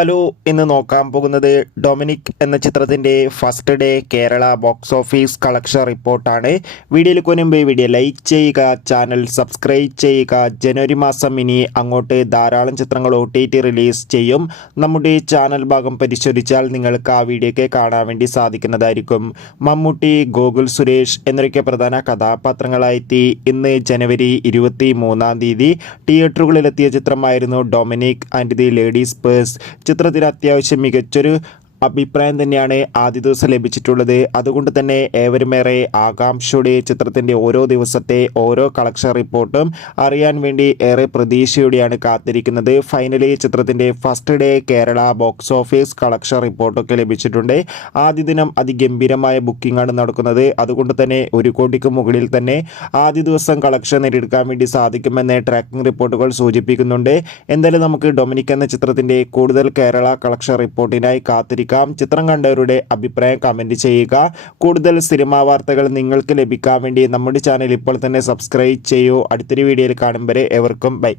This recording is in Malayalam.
ഹലോ ഇന്ന് നോക്കാൻ പോകുന്നത് ഡൊമിനിക് എന്ന ചിത്രത്തിന്റെ first day Kerala box office collection റിപ്പോർട്ടാണ് വീഡിയോയിൽ മുൻപ് വീഡിയോ ലൈക്ക് ചെയ്യുക ചാനൽ സബ്സ്ക്രൈബ് ചെയ്യുക. ജനുവരി മാസം ഇനി അങ്ങോട്ട് ധാരാളം ചിത്രങ്ങൾ ഒ റിലീസ് ചെയ്യും. നമ്മുടെ ചാനൽ ഭാഗം പരിശോധിച്ചാൽ നിങ്ങൾക്ക് ആ വീഡിയോയ്ക്ക് കാണാൻ വേണ്ടി സാധിക്കുന്നതായിരിക്കും. മമ്മൂട്ടി ഗോകുൽ സുരേഷ് എന്നൊക്കെ പ്രധാന കഥാപാത്രങ്ങളായെത്തി ഇന്ന് ജനുവരി ഇരുപത്തി മൂന്നാം തീയതി തിയേറ്ററുകളിലെത്തിയ ചിത്രമായിരുന്നു Dominic and the ladies purse ചിത്രത്തിന് അത്യാവശ്യം മികച്ചൊരു അഭിപ്രായം തന്നെയാണ് ആദ്യ ദിവസം ലഭിച്ചിട്ടുള്ളത്. അതുകൊണ്ട് തന്നെ ഏവരുമേറെ ആകാംക്ഷയുടെ ചിത്രത്തിന്റെ ഓരോ ദിവസത്തെ ഓരോ കളക്ഷൻ റിപ്പോർട്ടും അറിയാൻ വേണ്ടി ഏറെ പ്രതീക്ഷയോടെയാണ് കാത്തിരിക്കുന്നത്. ഫൈനലി ചിത്രത്തിന്റെ first day Kerala box office collection റിപ്പോർട്ടൊക്കെ ലഭിച്ചിട്ടുണ്ട്. ആദ്യ ദിനം അതിഗംഭീരമായ ബുക്കിംഗാണ് നടക്കുന്നത്. അതുകൊണ്ട് തന്നെ ഒരു കോടിക്ക് മുകളിൽ തന്നെ ആദ്യ ദിവസം കളക്ഷൻ നേടിയെടുക്കാൻ വേണ്ടി സാധിക്കുമെന്ന് ട്രാക്കിംഗ് റിപ്പോർട്ടുകൾ സൂചിപ്പിക്കുന്നുണ്ട്. എന്തായാലും നമുക്ക് ഡൊമിനിക് എന്ന ചിത്രത്തിന്റെ കൂടുതൽ കേരള കളക്ഷൻ റിപ്പോർട്ടിനായി കാത്തിരിക്കാം. ചിത്രം കണ്ടവരുടെ അഭിപ്രായം കമന്റ് ചെയ്യുക. കൂടുതൽ സിനിമാ വാർത്തകൾ നിങ്ങൾക്ക് ലഭിക്കാൻ വേണ്ടി നമ്മുടെ ചാനൽ ഇപ്പോൾ തന്നെ സബ്സ്ക്രൈബ് ചെയ്യൂ. അടുത്തൊരു വീഡിയോയിൽ കാണും വരെ. എവർക്കും ബൈ